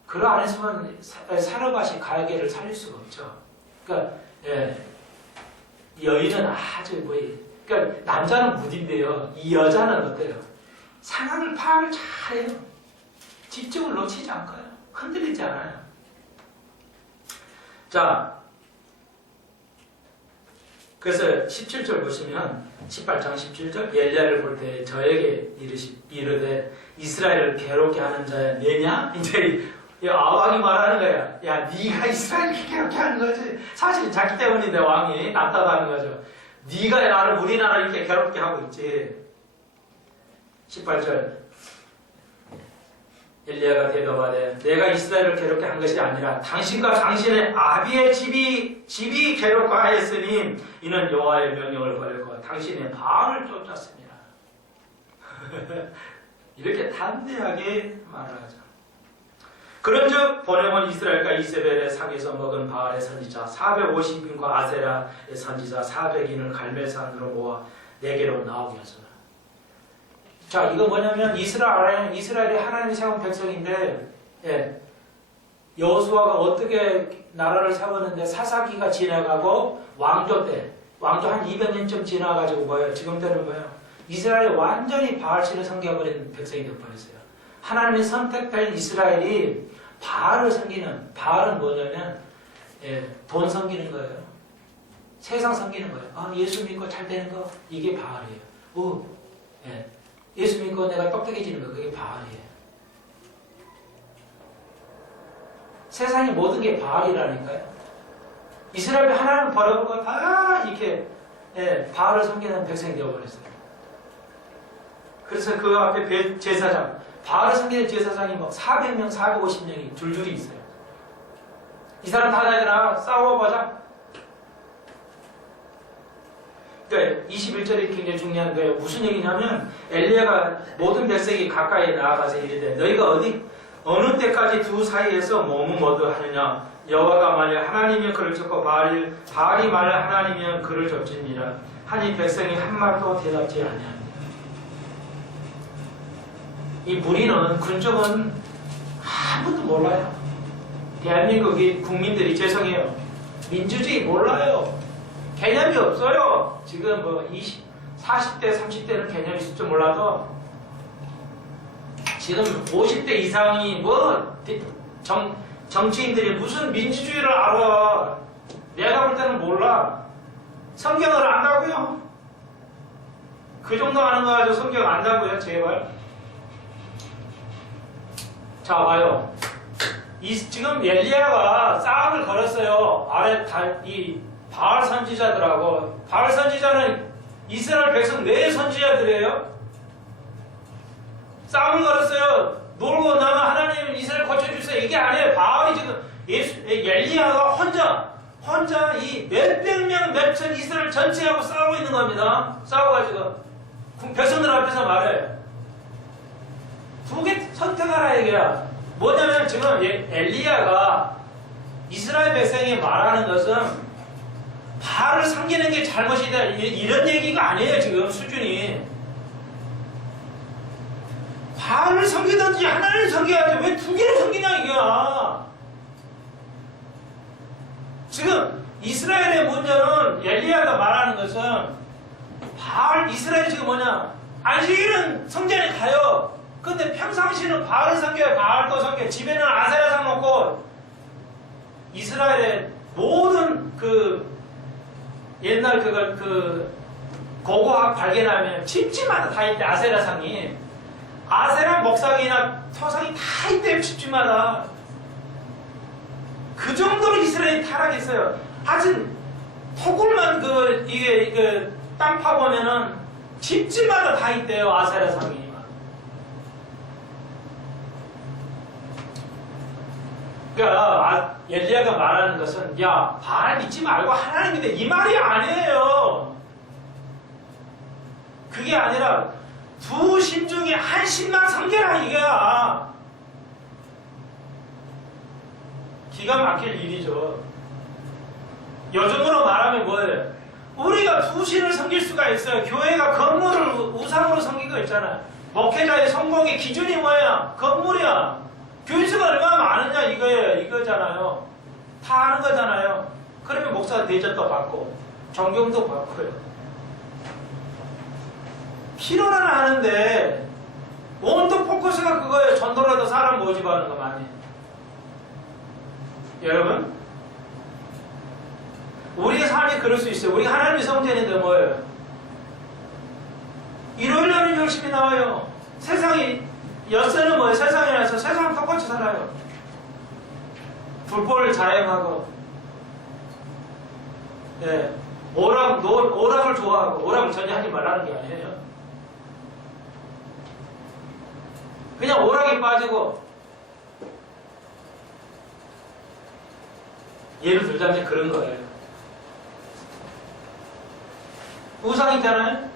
그 안에서만 사르밧이 가야게를 살릴 수가 없죠. 그러니까 여인은 아주 그러니까 남자는 무딘데요. 이 여자는 어때요? 상황을 파악을 잘해요. 집중을 놓치지 않고요. 흔들리지 않아요. 자, 그래서 17절 보시면 18장 17절 엘리야를 볼 때 저에게 이르되 이스라엘을 괴롭게 하는 자야 내냐? 이제 왕이 말하는 거야. 야, 네가 이스라엘을 괴롭게 하는 거지. 사실 자기 때문인데 왕이 낫다다는 거죠. 네가 나를 우리나라를 이렇게 괴롭게 하고 있지. 18절 엘리야가 대답하되 내가 이스라엘을 괴롭게 한 것이 아니라 당신과 당신의 아비의 집이 괴롭하였으니 이는 여호와의 명령을 버리고 당신의 바알을 쫓았습니다. 이렇게 담대하게 말을 하죠. 그런즉 보내온 이스라엘과 이세벨의 상에서 먹은 바알의 선지자 450인과 아세라의 선지자 400인을 갈멜산으로 모아 내게로 나오게 하소서. 자, 이거 뭐냐면 이스라엘이 하나님이 세운 백성인데, 여호수아가 어떻게 나라를 세웠는데 사사기가 지나가고 왕조 한 200년쯤 지나가지고 뭐예요? 지금 때는 뭐예요? 이스라엘이 완전히 바알신을 섬겨버린 백성이 되어버렸어요. 하나님이 선택된 이스라엘이 바알을 섬기는, 바알은 뭐냐면 돈 섬기는 거예요. 세상 섬기는 거예요. 아, 예수 믿고 잘 되는 거, 이게 바알이에요. 예수 믿고 내가 똑똑해지는 거, 그게 바알이에요. 세상의 모든 게 바알이라니까요. 이스라엘이 하나님 버려보고 다 이렇게 바알을 섬기는 백성이 되어버렸어요. 그래서 그 앞에 제사장, 바알을 섬기는 제사장이 막 400명, 450명이 줄줄이 있어요. 이 사람 다 나가라, 싸워보자. 그러니까 21절이 굉장히 중요한 거예요. 무슨 얘기냐면 엘리야가 모든 백성이 가까이 나아가서 이르되 너희가 어느 때까지 두 사이에서 머뭇머뭇하느냐. 여호와가 만일 하나님이면 그를 쫓고 바알이 만일 하나님이면 그를 쫓으니라 하니 백성이 한 말도 대답지 아니하니라. 이 무리는 군족은 아무도 몰라요. 대한민국의 국민들이 죄송해요. 민주주의 몰라요. 개념이 없어요. 지금 40대, 30대는 개념이 있을 줄 몰라도 지금 50대 이상이 정치인들이 무슨 민주주의를 알아. 내가 볼 때는 몰라. 성경을 안다고요? 그 정도 아는 거 가지고 성경 안다고요? 제발. 자, 와요. 지금 엘리야가 싸움을 걸었어요. 이 바알 선지자들하고. 바알 선지자는 이스라엘 백성 내 선지자들이에요. 싸움을 걸었어요. 놀고 나면 하나님 이스라엘 고쳐주세요. 이게 아니에요. 바알이 지금 엘리야가 혼자 이 몇백 명, 몇천 이스라엘 전체하고 싸우고 있는 겁니다. 싸워가지고 백성들 앞에서 말해요. 두 개 선택하라 얘기야. 뭐냐면 지금 엘리야가 이스라엘 백성이 말하는 것은 바알을 섬기는 게 잘못이다 이런 얘기가 아니에요. 지금 수준이 바알을 섬기든지 하나님을 섬겨야지 왜 두 개를 섬기냐 이거야. 지금 이스라엘의 문제는 엘리야가 말하는 것은 바알 이스라엘이 지금 뭐냐 안식일은 성전에 가요. 근데 평상시는 바알을 섬겨요. 바알도 섬겨요. 집에는 아세라상 놓고 이스라엘의 모든 옛날 고고학 발견하면 집집마다 다 있대. 아세라상이 아세라 목상이나 토상이 다 있대요. 집집마다. 그 정도로 이스라엘이 타락했어요. 하여튼 토굴만 이게 땅 파보면은 집집마다 다 있대요. 아세라상이. 그러니까 엘리야가 말하는 것은 야 바알 믿지 말고 하나님 믿어 이 말이 아니에요. 그게 아니라 두 신 중에 한 신만 섬겨라 이거야. 기가 막힐 일이죠. 요즘으로 말하면 뭐예요? 우리가 두 신을 섬길 수가 있어요. 교회가 건물을 우상으로 섬기고 있잖아요. 목회자의 성공의 기준이 뭐야? 건물이야. 교인수가 얼마나 많으냐 이거잖아요. 다 아는 거잖아요. 그러면 목사 대접도 받고 존경도 받고요. 필요는 하는데 온통 포커스가 그거예요. 전도라도 사람 모집하는 거 많이. 여러분 우리의 삶이 그럴 수 있어요. 우리가 하나님의 성전인데 뭐예요? 일요일날은 열심히 나와요. 세상이 엿새는 뭐예요? 세상이라서 세상 똑같이 살아요. 불법을 자행하고, 예, 오락을 좋아하고, 오락을 전혀 하지 말라는 게 아니에요. 그냥 오락에 빠지고, 예를 들자면 그런 거예요. 우상 있잖아요?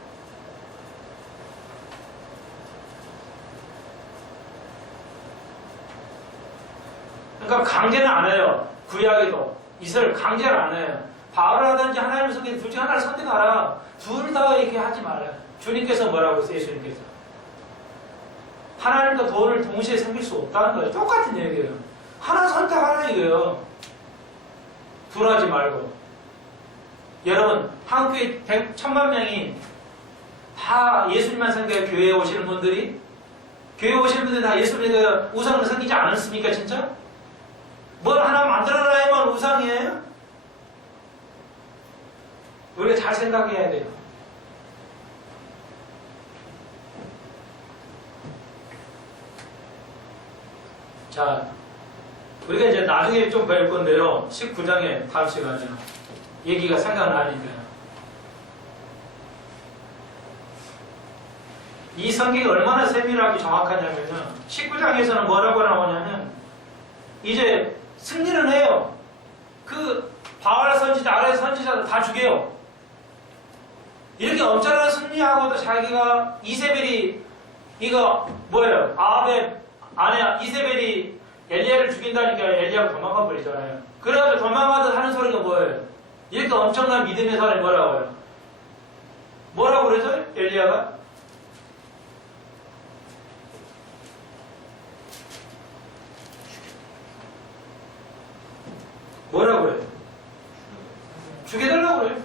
그러니까 강제는 안 해요. 구약에도. 이스라엘 강제를 안 해요. 바울을 하든지 하나님을 섬기든 둘 중에 하나를 선택하라. 둘 다 이렇게 하지 말아요. 주님께서 뭐라고 했어요? 예수님께서. 하나님과 돈을 동시에 섬길 수 없다는 거예요. 똑같은 얘기예요. 하나 선택하라 이거예요. 둘 하지 말고. 여러분, 한국에 1,000만 명이 다 예수님만 섬겨요. 교회에 오시는 분들이. 교회에 오시는 분들이 다 예수님을 우상을 섬기지 않았습니까, 진짜? 뭘 하나 만들어놔야만 우상이에요? 우리가 잘 생각해야 돼요. 자, 우리가 이제 나중에 좀 배울 건데요. 19장에 다음 시간에 얘기가 생각나니까요. 이 성경이 얼마나 세밀하게 정확하냐면요. 19장에서는 뭐라고 나오냐면 이제 승리는 해요. 그 바알 선지자, 아레 선지자도 다 죽여요. 이렇게 엄청난 승리하고도 자기가 이세벨이 이거 뭐예요? 아합의 아내 이세벨이 엘리야를 죽인다니까 엘리야가 도망가 버리잖아요. 그래가지고 도망가듯 하는 소리가 뭐예요? 이렇게 엄청난 믿음의 사람이 뭐라고 해요? 뭐라고 그러죠? 엘리야가? 뭐라고 그래요? 죽여달라고 그래요.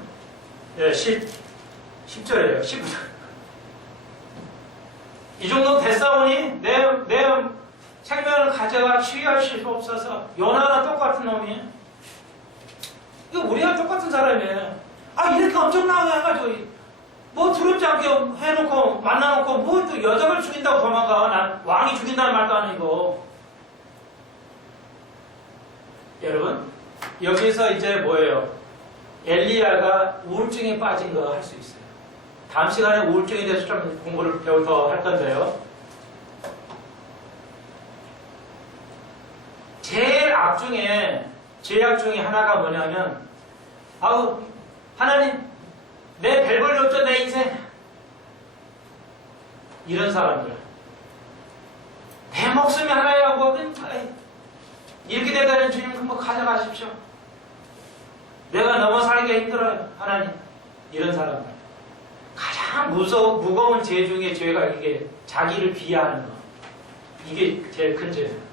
예, 10절이에요. 19절. 이 정도는 됐사오니 내 생명을 가져가 취하실 수 없어서. 요나는 똑같은 놈이에요. 이거 우리가 똑같은 사람이에요. 이렇게 엄청나게 해가지고 뭐 두렵지 않게 해놓고 만나놓고 뭐 또 여자를 죽인다고 도망가. 난 왕이 죽인다는 말도 아니고. 여러분, 여기서 이제 뭐예요? 엘리야가 우울증에 빠진 거 할 수 있어요. 다음 시간에 우울증에 대해서 좀 공부를 더 할 건데요. 제일 죄악 중에 하나가 뭐냐면, 하나님, 내 별 줬죠, 내 인생. 이런 사람들. 내 목숨이 하나야, 이렇게 되다니 주님, 뭐 가져가십시오. 내가 넘어 살기가 힘들어요, 하나님. 이런 사람들. 가장 무거운 죄 중에 죄가 이게 자기를 비하하는 거. 이게 제일 큰 죄예요.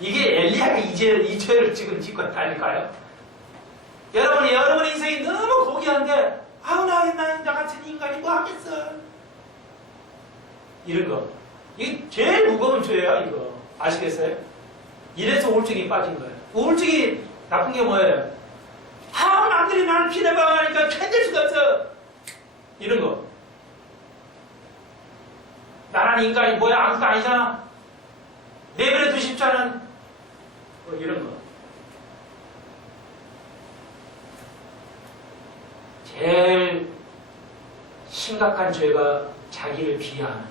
이게 엘리야가 이 죄를 지금 짓고 있다니까요. 여러분 인생이 너무 고귀한데, 나 같은 인간이 뭐 하겠어. 이런 거. 이게 제일 무거운 죄예요, 이거. 아시겠어요? 이래서 우울증이 빠진 거예요. 우울증이 나쁜 게 뭐예요? 남들이 나를 비난하니까 견딜 수가 없어. 이런 거. 나란 인간이 뭐야? 아무것도 아니잖아. 내버려두고 싶지 않은 이런 거. 제일 심각한 죄가 자기를 비하하는 거.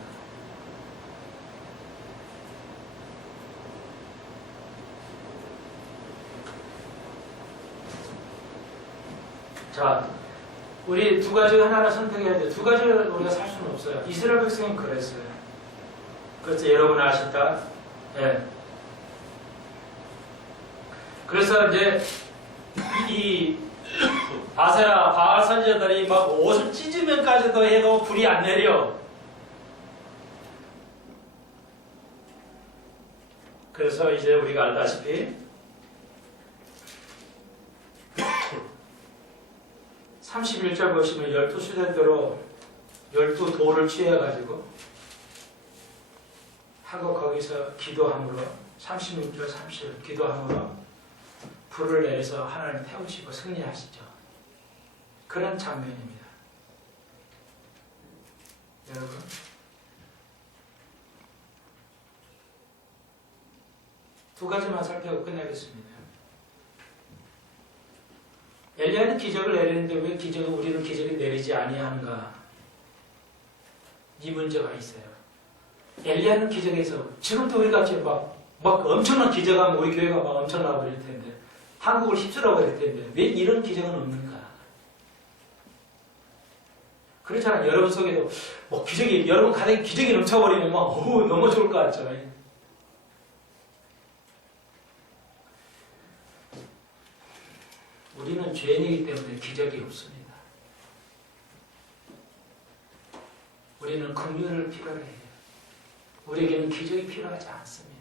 자, 우리 두 가지 하나를 선택해야 돼. 두 가지를 우리가 살 수는 없어요. 이스라엘 백성은 그랬어요. 그래서 여러분 아실까? 예. 그래서 이제 이 아세라 바알 선지자들이 막 옷을 찢으면까지도 해도 불이 안 내려. 그래서 이제 우리가 알다시피 31절 보시면 12수대대로 12돌을 취해가지고 하고 거기서 기도함으로 36절 30절 기도함으로 불을 내려서 하나님 태우시고 승리하시죠. 그런 장면입니다. 여러분, 두 가지만 살펴보고 끝내겠습니다. 엘리야는 기적을 내리는데 왜 우리는 기적을 내리지 아니하는가? 이 문제가 있어요. 엘리야는 기적에서 지금도 우리 같이 막 엄청난 기적하면 우리 교회가 막 엄청나고 그럴 텐데 한국을 휩쓸어 버릴 텐데 왜 이런 기적은 없는가? 그렇잖아요. 여러분 속에도 뭐 기적이 여러분 가정에 기적이 넘쳐버리면 막 너무 좋을 것 같죠. 우리는 죄인이기 때문에 기적이 없습니다. 우리는 긍휼을 필요로 해요. 우리에게는 기적이 필요하지 않습니다.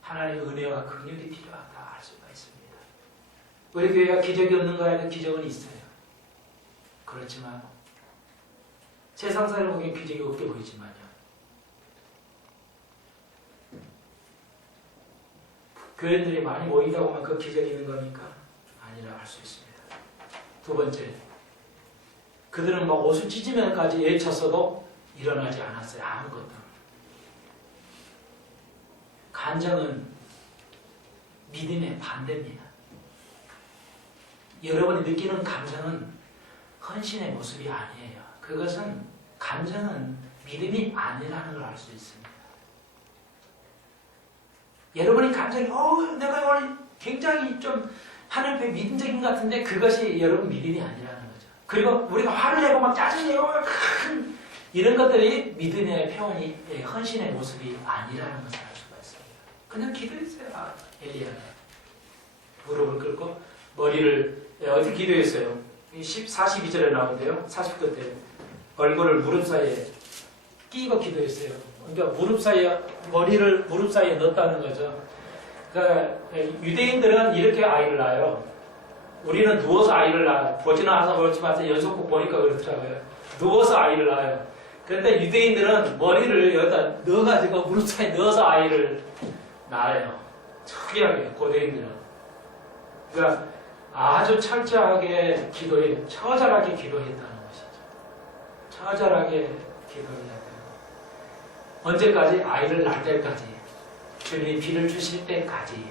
하나님의 은혜와 긍휼이 필요하다 할 수가 있습니다. 우리 교회가 기적이 없는가에는 기적은 있어요. 그렇지만 세상 사람 보기엔 기적이 없게 보이지만요. 교인들이 많이 모인다고 하면 그 기적이 있는 겁니까? 아니라 할 수 있습니다. 두 번째, 그들은 막 옷을 찢으면까지 외쳤어도 일어나지 않았어요. 아무것도. 간증은 믿음의 반대입니다. 여러분이 느끼는 감정은 헌신의 모습이 아니에요. 그것은 감정은 믿음이 아니라는 걸 알 수 있습니다. 여러분이 감정이 내가 오늘 굉장히 좀 하나님 앞에 믿음적인 것 같은데 그것이 여러분 믿음이 아니라는 거죠. 그리고 우리가 화를 내고 막 짜증내고 이런 것들이 믿음의 표현이 헌신의 모습이 아니라는 것을 알 수가 있습니다. 그냥 기도했어요. 엘리야가 무릎을 꿇고 머리를 어떻게 기도했어요? 42절에 나오는데요. 40절 때 얼굴을 무릎 사이에 끼고 기도했어요. 그러니까 무릎 사이에 머리를 무릎 사이에 넣었다는 거죠. 그러니까 유대인들은 이렇게 아이를 낳아요. 우리는 누워서 아이를 낳아요. 보지는 않아서 그렇지 마세요. 연속곡 보니까 그렇더라고요. 누워서 아이를 낳아요. 그런데 유대인들은 머리를 여기다 넣어가지고 무릎 사이에 넣어서 아이를 낳아요. 특이하게 고대인들은. 그러니까 아주 철저하게 처절하게 기도했다는 것이죠. 처절하게 기도해야 돼요. 언제까지? 아이를 낳을 때까지. 주님이 비를 주실 때까지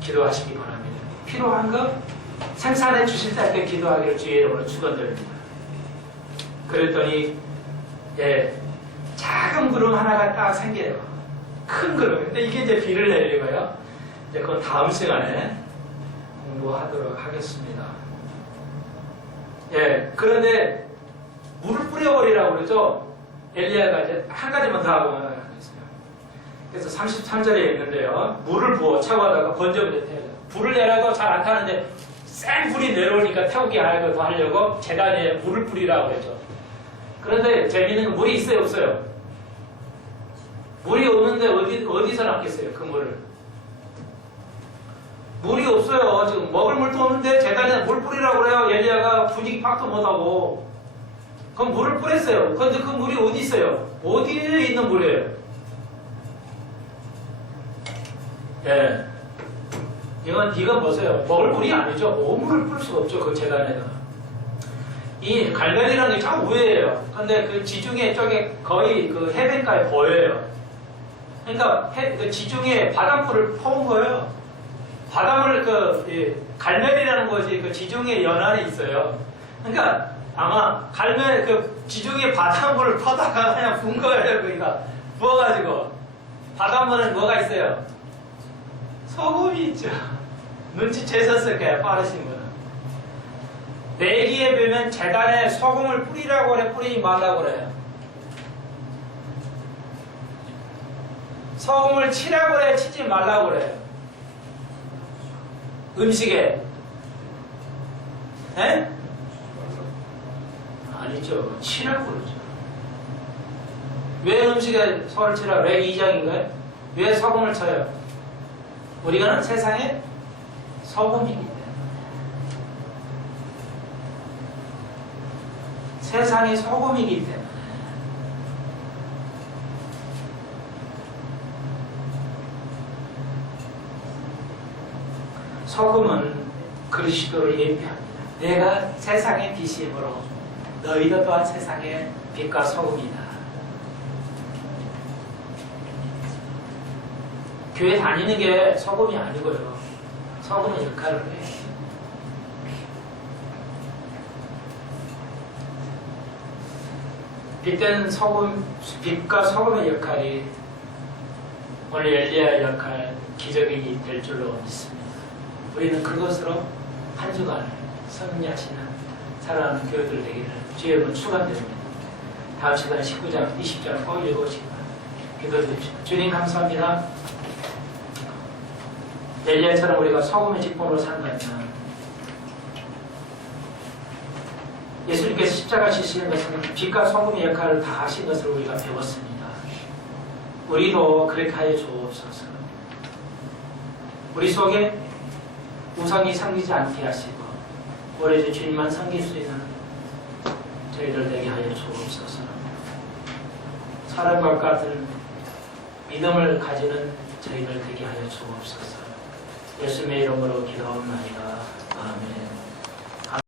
기도하시기 바랍니다. 필요한 거 생산해 주실 때 기도하기를 주의 이름으로 축원드립니다. 그랬더니 작은 구름 하나가 딱 생겨요. 큰 구름. 근데 이게 이제 비를 내리는 거예요. 이제 그건 다음 시간에 공부하도록 하겠습니다. 그런데 물을 뿌려버리라고 그러죠. 엘리야가 이제 한 가지만 더 하고 하겠어요. 그래서 33절에 있는데요. 물을 부어 차고하다가 번져버려 태워요. 불을 내려도 잘 안 타는데 센 불이 내려오니까 태우기 하려고 재단에 물을 뿌리라고 그러죠. 그런데 재미있는 건 물이 있어요, 없어요? 물이 없는데 어디서 났겠어요, 그 물을? 물이 없어요. 지금 먹을 물도 없는데 재단에 물 뿌리라고 그래요. 엘리야가 분위기 파악도 못하고. 그럼 물을 뿌렸어요. 그런데 그 물이 어디 있어요? 어디에 있는 물이에요? 이건 보세요. 먹을 물이 아니죠. 물을 뿌릴 수가 없죠. 그 재단에다. 이 갈멜이라는 게 참 우회예요. 근데 그 지중해 쪽에 거의 그 해변가에 보여요. 그러니까 그 지중해 바닷물을 퍼온 거예요. 바닷물 갈멜이라는 것이 그 지중해 연안에 있어요. 그러니까 아마 갈멜 그 지중해 바닷물을 퍼다가 그냥 분 거예요. 거기다 부어가지고. 바닷물은 뭐가 있어요? 소금이 있죠. 눈치채셨을 거예요. 빠르신 분은. 내기에 보면 재단에 소금을 뿌리라고 그래, 뿌리지 말라고 그래요. 소금을 치라고 그래, 치지 말라고 그래요. 음식에. 아니죠. 치라고 그러죠. 왜 음식에 소금을 치라고 그래? 2장인가요? 왜 소금을 쳐요? 우리가 세상에 소금이기 때문에. 세상이 소금이기 때문에. 소금은 그리스도를 예표합니다. 내가 세상의 빛이므로 너희도 또한 세상의 빛과 소금이다. 교회 다니는 게 소금이 아니고요. 소금의 역할을 해요. 빛된 소금, 빛과 소금의 역할이 오늘 엘리야의 역할, 기적이 될 줄로 믿습니다. 우리는 그것으로 한 주간을 승리하시는 살아가는 교회들 되기를 주의 이름으로 축원드립니다. 다음 시간에 19장, 20장 꼭 읽어보시기 바랍니다. 기도드립시다. 주님 감사합니다. 엘리야처럼 우리가 소금의 직분으로 산다면 예수님께서 십자가 지시는 것은 빛과 소금의 역할을 다 하신 것을 우리가 배웠습니다. 우리도 그렇게 하여 주옵소서. 우리 속에 우상이 생기지 않게 하시고 오래지 주님만 섬길 수 있는 저희들 되게 하여 주옵소서. 사람과 같은 믿음을 가지는 저희들 되게 하여 주옵소서. 예수님의 이름으로 기도합니다. 아멘.